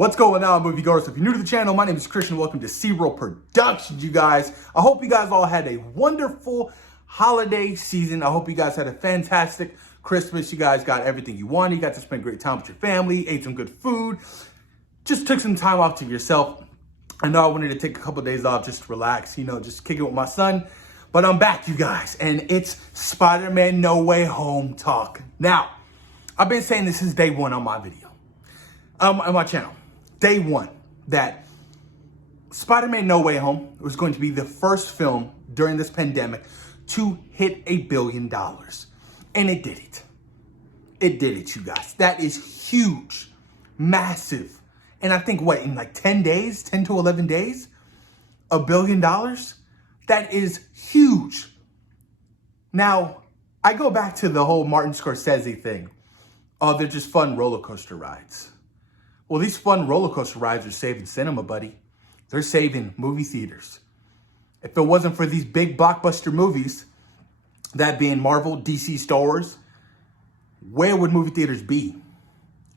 What's going on, movie goers? If you're new to the channel, my name is Christian. Welcome to C-Roll Productions, you guys. I hope you guys all had a wonderful holiday season. I hope you guys had a fantastic Christmas. You guys got everything you wanted. You got to spend great time with your family, ate some good food, just took some time off to yourself. I know I wanted to take a couple of days off just to relax, just kick it with my son. But I'm back, you guys, and it's Spider-Man No Way Home talk. Now, I've been saying this since day one on my video, on my channel. Day one, that Spider-Man No Way Home was going to be the first film during this pandemic to hit $1 billion. And it did it. It did it, you guys. That is huge, massive. And I think, in like 10 days, 10 to 11 days, $1 billion? That is huge. Now, I go back to the whole Martin Scorsese thing. Oh, they're just fun roller coaster rides. Well, these fun roller coaster rides are saving cinema, buddy. They're saving movie theaters. If it wasn't for these big blockbuster movies, that being Marvel, DC, Star Wars, where would movie theaters be?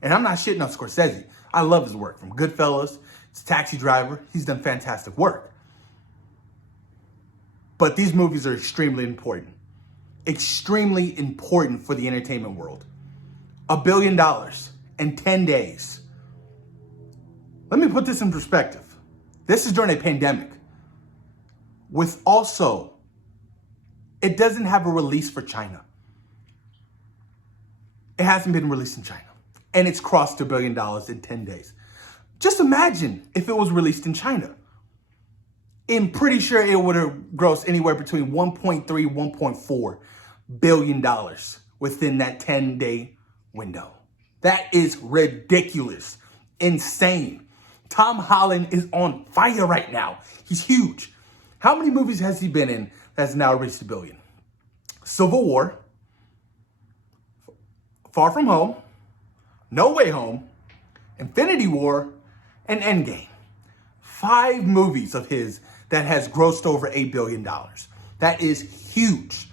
And I'm not shitting on Scorsese. I love his work. From Goodfellas to Taxi Driver, he's done fantastic work. But these movies are extremely important. Extremely important for the entertainment world. $1 billion in 10 days. Let me put this in perspective. This is during a pandemic. With also, it doesn't have a release for China. It hasn't been released in China. And it's crossed $1 billion in 10 days. Just imagine if it was released in China. I'm pretty sure it would have grossed anywhere between $1.3, $1.4 billion within that 10-day window. That is ridiculous. Insane. Tom Holland is on fire right now. He's huge. How many movies has he been in that's now reached $1 billion? Civil War, Far From Home, No Way Home, Infinity War, and Endgame. 5 movies of his that has grossed over $1 billion. That is huge.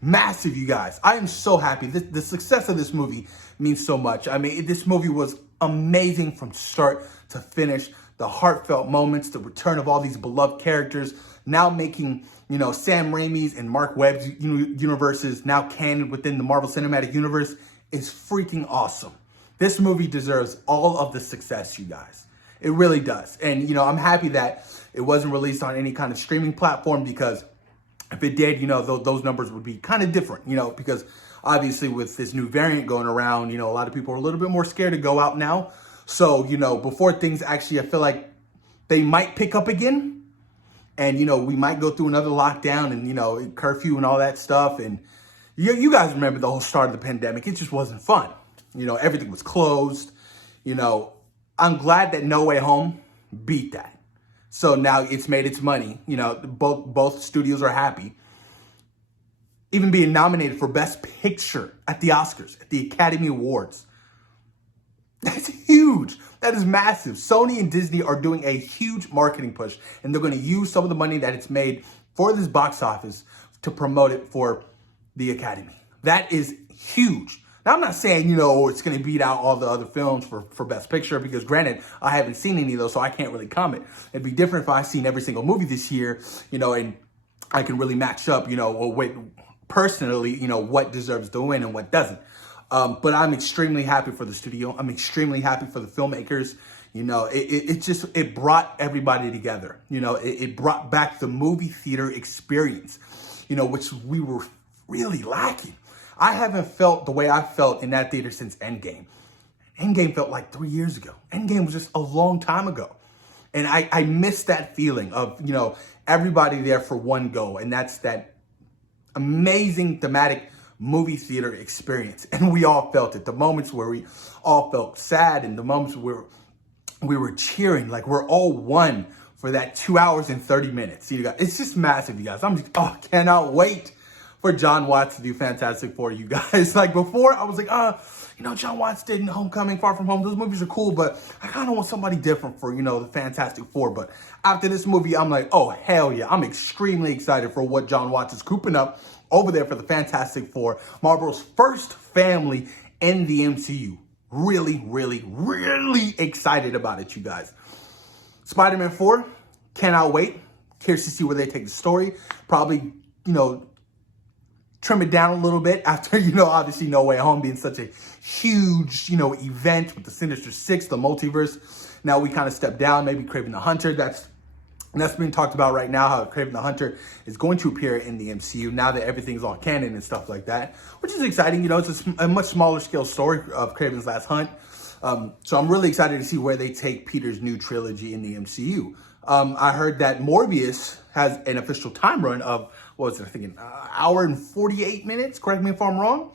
Massive, you guys. I am so happy. The success of this movie means so much. I mean, this movie was amazing from start to finish. The heartfelt moments, the return of all these beloved characters, now making, Sam Raimi's and Mark Webb's universes now canon within the Marvel Cinematic Universe is freaking awesome. This movie deserves all of the success, you guys. It really does. And, I'm happy that it wasn't released on any kind of streaming platform, because if it did, those numbers would be kind of different, because obviously with this new variant going around, a lot of people are a little bit more scared to go out now. So, before things actually, I feel like they might pick up again, and, we might go through another lockdown and, curfew and all that stuff. And you guys remember the whole start of the pandemic. It just wasn't fun. Everything was closed. I'm glad that No Way Home beat that. So now it's made its money. Both studios are happy. Even being nominated for Best Picture at the Oscars, at the Academy Awards. That's huge. That is massive. Sony and Disney are doing a huge marketing push, and they're going to use some of the money that it's made for this box office to promote it for the Academy. That is huge. Now, I'm not saying, it's going to beat out all the other films for Best Picture, because granted, I haven't seen any of those, so I can't really comment. It'd be different if I've seen every single movie this year, and I can really match up, personally, what deserves to win and what doesn't. But I'm extremely happy for the studio. I'm extremely happy for the filmmakers. It brought everybody together. It brought back the movie theater experience, which we were really lacking. I haven't felt the way I felt in that theater since Endgame. Endgame felt like 3 years ago. Endgame was just a long time ago. And I miss that feeling of, everybody there for one go. And that's that amazing thematic movie theater experience. And we all felt it. The moments where we all felt sad, and the moments where we were cheering, like we're all one for that 2 hours and 30 minutes. It's just massive, you guys. Cannot wait for Jon Watts to do Fantastic Four, you guys. Like before, I was like, Jon Watts did Homecoming, Far From Home. Those movies are cool, but I kind of want somebody different for, the Fantastic Four. But after this movie, I'm like, oh, hell yeah. I'm extremely excited for what Jon Watts is cooping up over there for the Fantastic Four, Marvel's first family in the MCU. really, really, really excited about it, you guys. Spider-Man 4, cannot wait. Curious to see where they take the story. Probably, trim it down a little bit after, obviously No Way Home being such a huge, event with the Sinister Six, the multiverse. Now we kind of step down, maybe Kraven the Hunter. That's being talked about right now, how Kraven the Hunter is going to appear in the MCU now that everything's all canon and stuff like that, which is exciting. It's a much smaller scale story of Kraven's Last Hunt. So I'm really excited to see where they take Peter's new trilogy in the MCU. I heard that Morbius has an official time run of, what was it, I think an hour and 48 minutes, correct me if I'm wrong.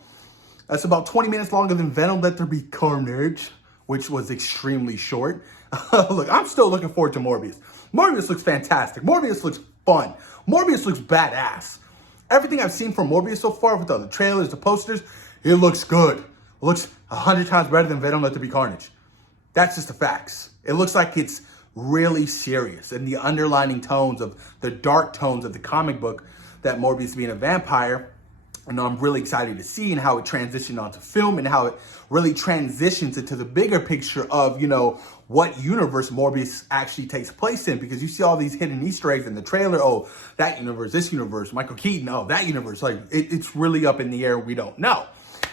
That's about 20 minutes longer than Venom Let There Be Carnage, which was extremely short. Look, I'm still looking forward to Morbius. Morbius looks fantastic. Morbius looks fun. Morbius looks badass. Everything I've seen from Morbius so far with the trailers, the posters, it looks good. It looks 100 times better than Venom Let There Be Carnage. That's just the facts. It looks like it's really serious, and the underlining tones of the dark tones of the comic book, that Morbius being a vampire, and I'm really excited to see, and how it transitioned onto film, and how it really transitions into the bigger picture of, what universe Morbius actually takes place in, because you see all these hidden Easter eggs in the trailer. Oh, that universe, this universe, Michael Keaton, oh, that universe. Like, it's really up in the air. We don't know.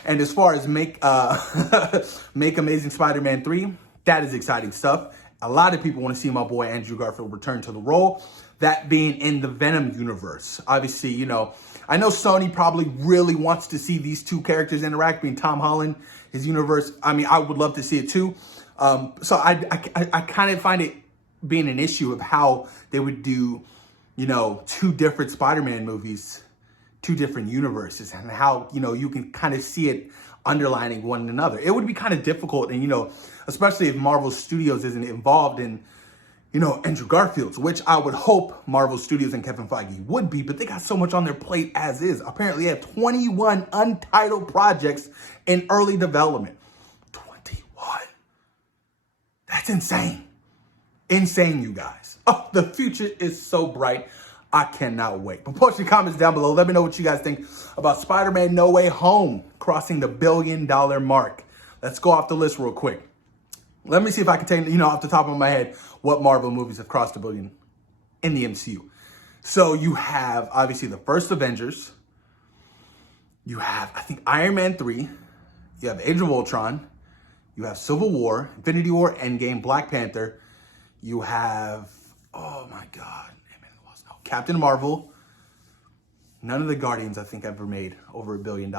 And as far as make Amazing Spider-Man 3, that is exciting stuff. A lot of people want to see my boy Andrew Garfield return to the role, that being in the Venom universe. Obviously, I know Sony probably really wants to see these two characters interact, being Tom Holland, his universe. I mean, I would love to see it too. So I kind of find it being an issue of how they would do, two different Spider-Man movies, two different universes, and how, you can kind of see it underlining one another. It would be kind of difficult, and, especially if Marvel Studios isn't involved in, Andrew Garfield's, which I would hope Marvel Studios and Kevin Feige would be, but they got so much on their plate as is. Apparently, they have 21 untitled projects in early development. 21. That's insane. Insane, you guys. Oh, the future is so bright. I cannot wait. But post your comments down below. Let me know what you guys think about Spider-Man No Way Home crossing the $1 billion mark. Let's go off the list real quick. Let me see if I can tell you, off the top of my head, what Marvel movies have crossed $1 billion in the MCU. So you have, obviously, the first Avengers. You have, I think, Iron Man 3. You have Age of Ultron. You have Civil War, Infinity War, Endgame, Black Panther. You have, oh my God, Captain Marvel. None of the Guardians, I think, ever made over $1 billion.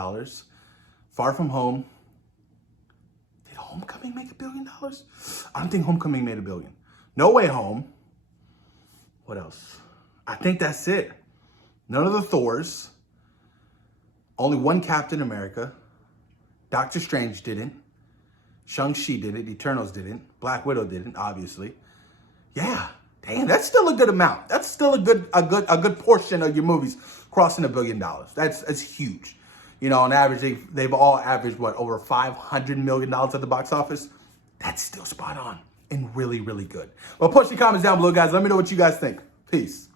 Far From Home. Did Homecoming make $1 billion? I don't think Homecoming made $1 billion. No Way Home. What else? I think that's it. None of the Thors. Only one Captain America. Doctor Strange didn't. Shang-Chi didn't. Eternals didn't. Black Widow didn't, obviously. Yeah. Damn, that's still a good amount. That's still a good portion of your movies crossing $1 billion. That's huge. On average, they've all averaged over $500 million at the box office. That's still spot on and really, really good. Well, post your comments down below, guys. Let me know what you guys think. Peace.